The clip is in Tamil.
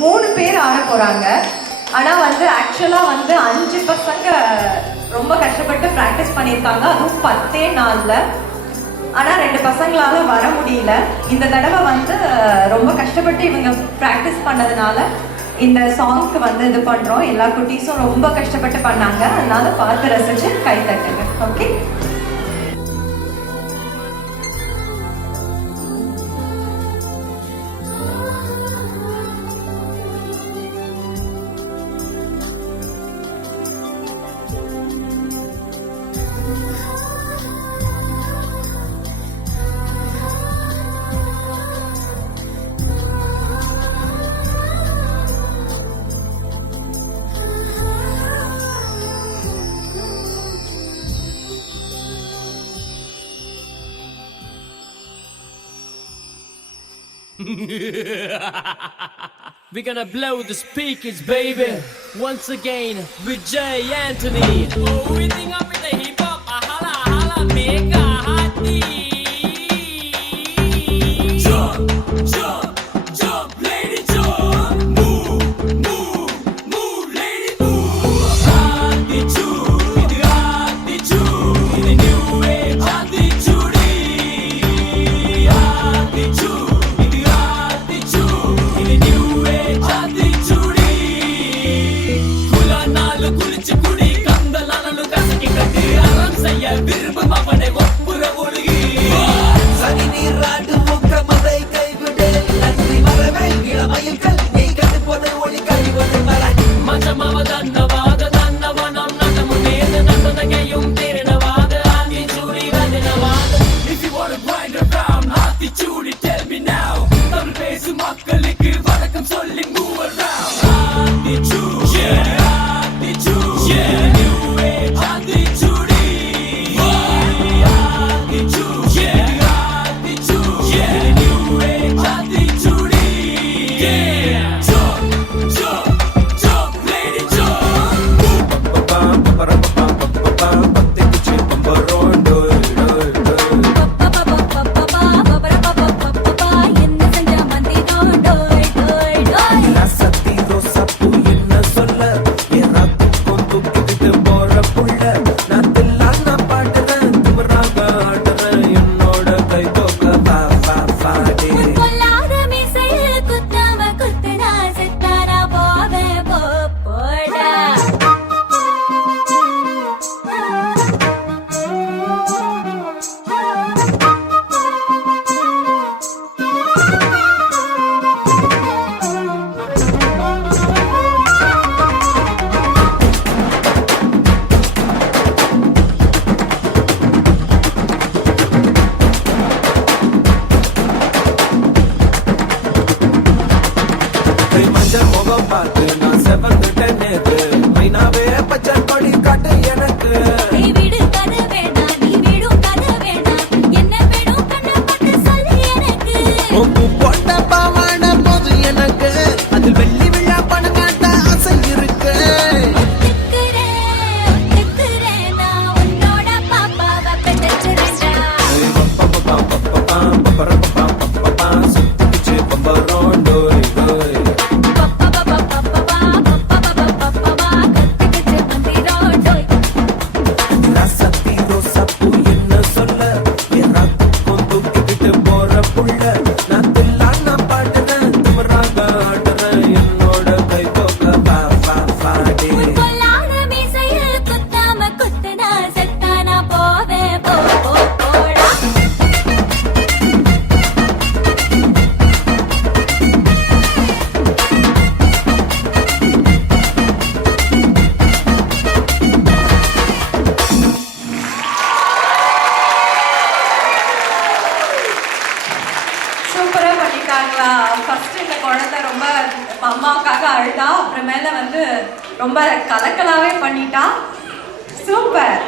3 பேர் ஆட போகிறாங்க. ஆனால் வந்து ஆக்சுவலாக வந்து 5 பசங்க ரொம்ப கஷ்டப்பட்டு ப்ராக்டிஸ் பண்ணியிருக்காங்க, அதுவும் 10 நாளில். ஆனால் 2 பசங்களால வர முடியல. இந்த தடவை வந்து ரொம்ப கஷ்டப்பட்டு இவங்க ப்ராக்டிஸ் பண்ணதுனால இந்த சாங்க்கு வந்து இது பண்ணுறோம். எல்லா குட்டீஸும் ரொம்ப கஷ்டப்பட்டு பண்ணாங்க, அதனால பார்த்து ரசிச்சு கை தட்டுங்க. Okay, We're gonna blow the speakers, baby. Once again with Jay Anthony. Oh, we think up with the hip hop. Hala hala, mega hottie. Jump, jump, jump, lady, jump. Move, move, move, lady, move. Attitude, இது attitude, இது new age attitude. Attitude. விரும்பும் அவனை ஒப்புற ஒழுகி சனி நீராடு முக்கமதை கைவிடு நன்றி மரபை இளமையில் கல்வி கடுப்பதை ஒளி கழிவதை மர மஜமாவத அன்னவாத தன்னவனம் நடமுன்னேத நடந்தகையும் தேரணவாத Aathichoodi வந்தனவாத If you wanna grind around Aathichoodi tell me now Tamil பேசும் மக்களுக்கு வணக்கம் சொல்லி move around Aathichoodi yeah Aathichoodi yeah new age Aathichoodi பார்த்து நான் செவந்துட்டேன் நேத்து மைனாவே பச்சை கொடி காட்டு எனக்கு நீ வீடு கதை வேணா நீ வீடும் கதை வேணா என்ன வேணும் கண்ண பட்டு சொல்லி எனக்கு உப்பு போட்ட பாவாட போது எனக்கு அதில் வெள்ளி விழா பணங்காட்ட ஆசை இருக்கு ஒத்துக்கிறேன் நான் உன்னோட பாப்பாவை பெற்றேன்டா சுத்திச்சு பம்பரோண்டோ ஃபர்ஸ்ட் இந்த குழந்தை ரொம்ப அம்மாவுக்காக அழுதா, அப்புறமேல வந்து ரொம்ப கலக்கலாவே பண்ணிட்டா. சூப்பர்.